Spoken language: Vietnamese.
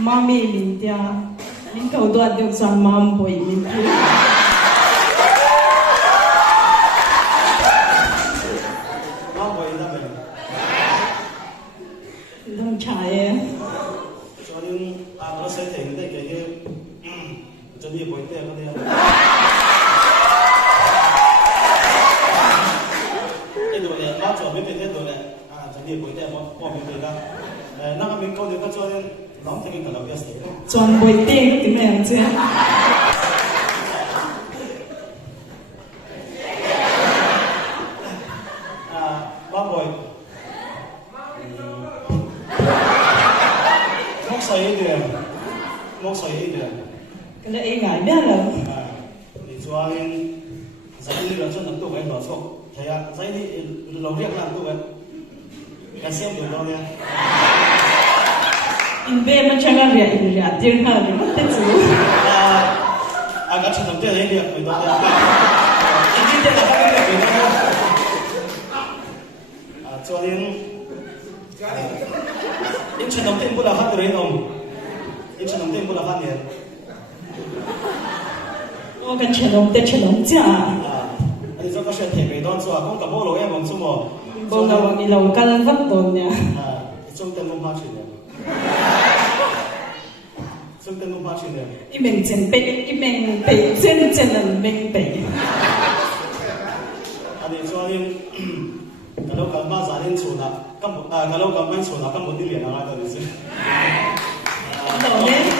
妈咪面啲啊，你cầu多được sang mam bồi面啲。mam bồi là mình. Không trái à. Cho nên nó sẽ thành cái cho nên bồi tiền cái này. Cái đồ này nó cho biết cái đồ này cho nên bồi tiền bỏ mình tiền ra. Nó mình câu được cái cho nên nóng thì mình cần làm cái gì? Chọn bồi tiền tiếng này chứ. Mam bồi. Mốc sấy đường. Cái này ngại biết là. Thì cho nên giấy đi là cho nắm tụ em nói số. Thấy à, giấy đi lâu việc làm tụ em. Cái xem được đâu nha. In về mà chẳng là việc in ra tiếng hơn thì mất tích chứ. Các chị nắm tiền hay việc với tôi nha. In tiền là các việc với tôi nha. Cho nên in chuyện nắm tiền cũng là phát rồi không? In chuyện nắm tiền cũng là phát tiền. Tôi cần chuyện nóng chả. Anh cho các chuyện thể về đón cho không cả bố lỗi em bằng số một. Bố nào bằng đi lâu căn vắt tồn nha. Trong tên không phát chuyện được. Trong tên không phát chuyện được. Ý mình chân bị chân là mình bị. Anh cho nên kalau kamu zanin sudah, kalau kamu sudah kamu dilihat apa itu sih? Tahu deh.